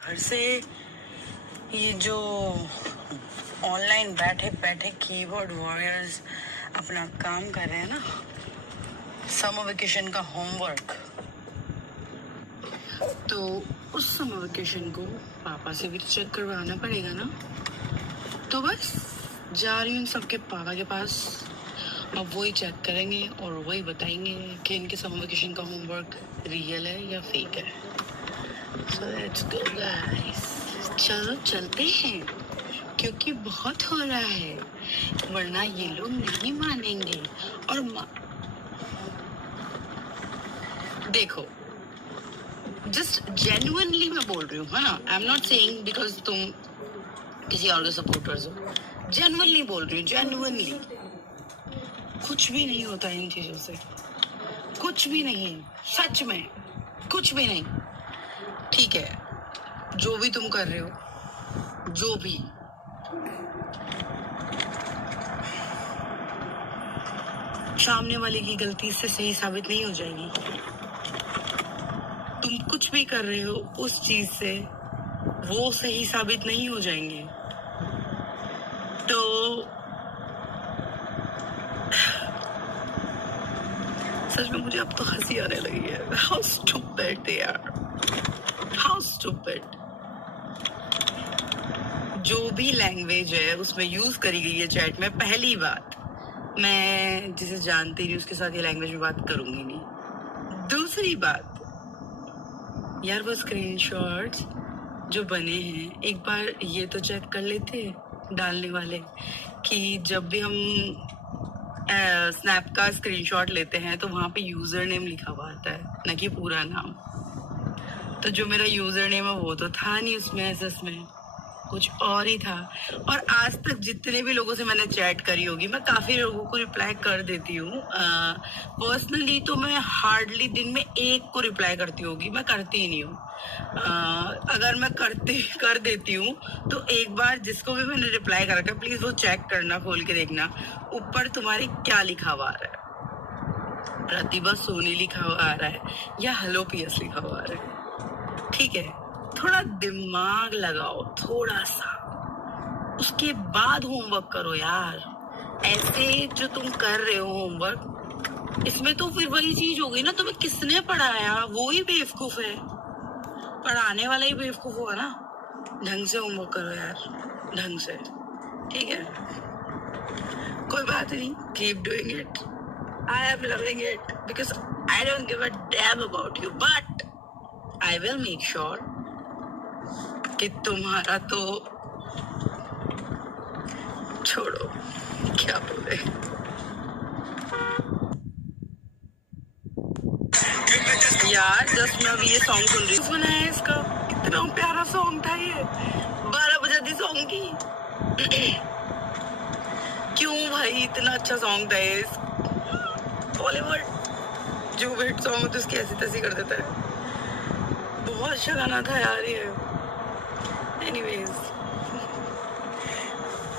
घर से ये जो ऑनलाइन बैठे बैठे कीबोर्ड वॉरियर्स अपना काम कर रहे हैं ना, समर वेकेशन का होमवर्क, तो उस समर वेकेशन को पापा से भी तो चेक करवाना पड़ेगा ना। तो बस जा रही हूँ सबके पापा के पास, अब वही चेक करेंगे और वही बताएंगे कि इनके समर वेकेशन का होमवर्क रियल है या फेक है। So let's go guys, चलो चलते हैं क्योंकि बहुत हो रहा है, वरना ये लोग नहीं मानेंगे। और देखो, जस्ट जेन्युइनली मैं बोल रही हूँ, है ना। I am not saying because तुम किसी और के सपोर्टर्स हो, जेन्युइनली बोल रही हूँ, जेन्युइनली कुछ भी नहीं होता इन चीजों से, कुछ भी नहीं, सच में कुछ भी नहीं। ठीक है, जो भी तुम कर रहे हो, जो भी, सामने वाले की गलती से सही साबित नहीं हो जाएगी। तुम कुछ भी कर रहे हो उस चीज से वो सही साबित नहीं हो जाएंगे। तो सच में मुझे अब तो हंसी आने लगी है। How stupid they are, how stupid। जो भी लैंग्वेज है उसमें यूज करी गई है चैट में, पहली बात, मैं जिसे जानती नहीं उसके साथ ये लैंग्वेज में बात करूंगी नहीं। दूसरी बात, यार वो स्क्रीनशॉट्स जो बने हैं, एक बार ये तो चेक कर लेते डालने वाले कि जब भी हम स्नैप का स्क्रीनशॉट लेते हैं तो वहां पे यूजर नेम लिखा हुआ आता है, न कि पूरा नाम। तो जो मेरा यूजर नेम है वो तो था नहीं उसमें, एसएस में कुछ और ही था। और आज तक जितने भी लोगों से मैंने चैट करी होगी, मैं काफी लोगों को रिप्लाई कर देती हूँ। पर्सनली तो मैं हार्डली दिन में एक को रिप्लाई करती होगी, मैं करती ही नहीं हूँ। अगर मैं कर देती हूँ तो एक बार जिसको भी मैंने रिप्लाई करा था, प्लीज वो चेक करना, खोल के देखना ऊपर तुम्हारे क्या लिखा हुआ आ रहा है। प्रतिभा सोनी लिखा हुआ आ रहा है या हेलो पीएस लिखा हुआ आ रहा है। ठीक है, थोड़ा दिमाग लगाओ, थोड़ा सा, उसके बाद होमवर्क करो यार। ऐसे जो तुम कर रहे हो होमवर्क, इसमें तो फिर वही चीज हो गई ना, तुम्हें किसने पढ़ाया वो ही बेवकूफ है, पढ़ाने वाला ही बेवकूफ हुआ ना। ढंग से होमवर्क करो यार, ढंग से, ठीक है। कोई बात नहीं, keep doing it, I am loving it because I don't give a damn about you, but I will make sure कि तुम्हारा तो छोड़ो, क्या बोले। यार जस्ट मैं अभी ये सॉन्ग सुन रही हूँ, सुना है इसका, इतना प्यारा सॉन्ग था ये, 12 बजे थी सॉन्ग की। क्यों भाई, इतना अच्छा सॉन्ग था ये। बॉलीवुड जो हिट सॉन्ग होता है उसकी ऐसी तैसी कर देता है। बहुत अच्छा गाना था यार ये। Anyways,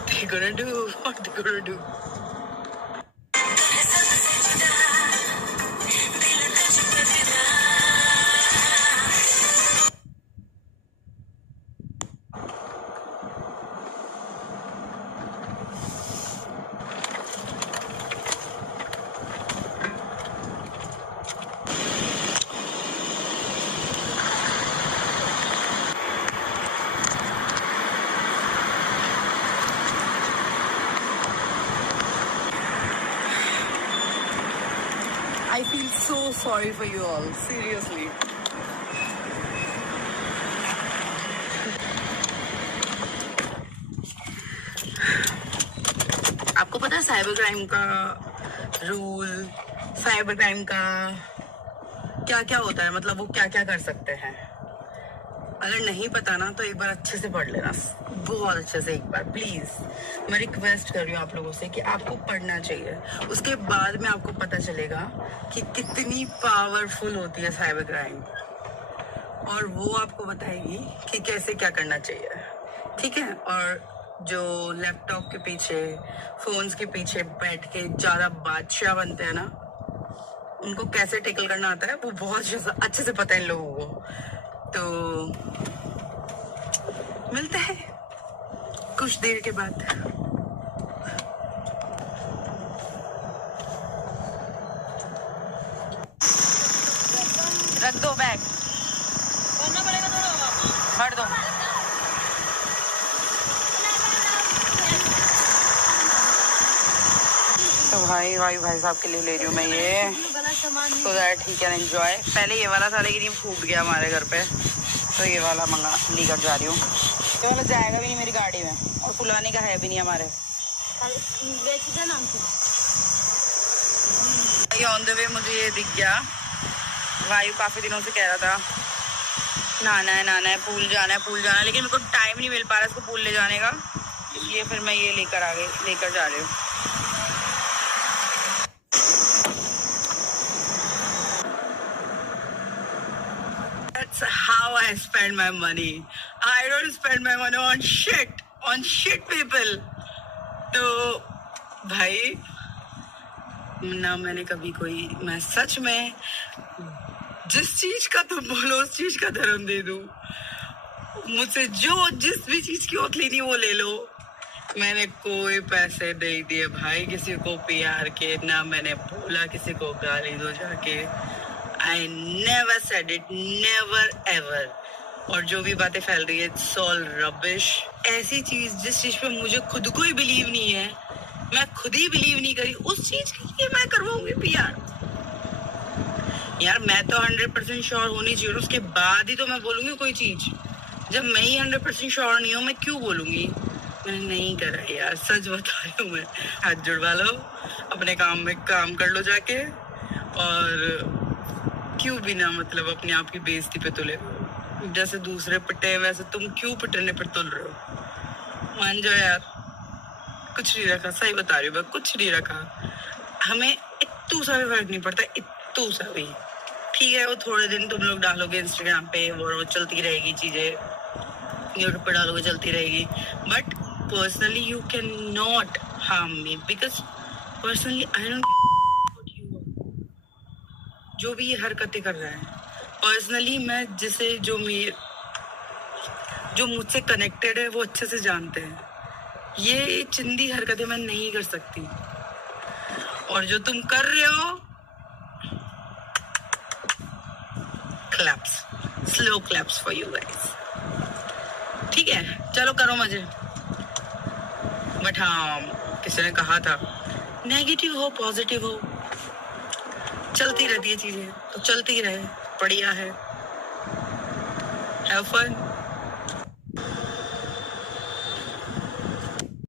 they're gonna do what they're gonna do. I feel so sorry for you all, seriously. आपको पता है साइबर क्राइम का रूल, साइबर क्राइम का क्या क्या होता है, मतलब वो क्या क्या कर सकते हैं? अगर नहीं पता ना तो एक बार अच्छे से पढ़ लेना, बहुत अच्छे से एक बार प्लीज। मैं रिक्वेस्ट कर रही हूँ आप लोगों से कि आपको पढ़ना चाहिए, उसके बाद में आपको पता चलेगा कि कितनी पावरफुल होती है साइबर क्राइम, और वो आपको बताएगी कि कैसे क्या करना चाहिए, ठीक है। और जो लैपटॉप के पीछे, फोन्स के पीछे बैठ के ज्यादा बादशाह बनते हैं ना, उनको कैसे टेकल करना आता है वो बहुत अच्छे से पता है इन लोगों को। तो मिलते हैं कुछ देर के बाद। रख दो बैग, भर दो। तो भाई साहब के लिए ले रही हूँ मैं ये, तो दैट ही कैन एंजॉय। पहले ये वाला था लेकिन ये फूट गया हमारे घर पे, तो ये वाला मंगा लेकर जा रही हूँ। ये वाला जाएगा भी नहीं मेरी गाड़ी में, और फुलाने का है भी नहीं हमारे। ऑन द वे मुझे ये दिख गया, वायु काफी दिनों से कह रहा था नहाना है, पूल जाना है, लेकिन मेरे को टाइम नहीं मिल पा रहा इसको पूल ले जाने का, इसलिए फिर मैं ये लेकर जा रही हूँ। That's how I spend my money. I don't spend my money on shit people. तो भाई ना मैंने कभी मैं सच में जिस चीज का तुम बोलो उस चीज का धर्म दे दूं। मुझसे जिस भी चीज की ओत लेनी वो ले लो। मैंने कोई पैसे नहीं दिए भाई किसी को PR के, ना मैंने बोला किसी को गाली दो जाके। I never said it, never ever. और जो भी बातें फैल रही है it's all rubbish. ऐसी चीज जिस चीज पे मुझे खुद को ही बिलीव नहीं है, मैं खुद ही बिलीव नहीं करी, उस चीज के लिए मैं करवाऊंगी PR। यार मैं तो 100% श्योर होनी चाहिए, उसके बाद ही तो मैं बोलूंगी कोई चीज। जब मैं ही 100% श्योर नहीं हूँ मैं क्यों बोलूंगी? मैंने नहीं करा यार, सच बता रही हूँ मैं। हाथ जुड़वा लो, अपने काम में काम कर लो जाके, और क्यों बिना मतलब अपने आप की बेइज्जती पे तुले। जैसे दूसरे पिटे वैसे तुम क्यों पिटने पर तुल रहे हो? मान जाओ यार, कुछ नहीं रखा, सही बता रही हूँ मैं, कुछ नहीं रखा। हमें इतू सा भी फर्क नहीं पड़ता, इतू सा भी। ठीक है वो थोड़े दिन तुम लोग डालोगे इंस्टाग्राम पे और वो चलती रहेगी चीजें, यूट्यूब पे डालोगे चलती रहेगी, but personally you can not harm me because personally I don't जो भी ये हरकतें कर रहा है। पर्सनली मैं जिसे जो मुझसे कनेक्टेड है वो अच्छे से जानते हैं, ये चिंदी हरकतें मैं नहीं कर सकती। और जो तुम कर रहे हो, claps, slow claps for you guys. ठीक है चलो करो मजे। बट हाँ किसी ने कहा था नेगेटिव हो पॉजिटिव हो, चलती रहती है चीजें, तो चलती रहे, बढ़िया है। Have fun.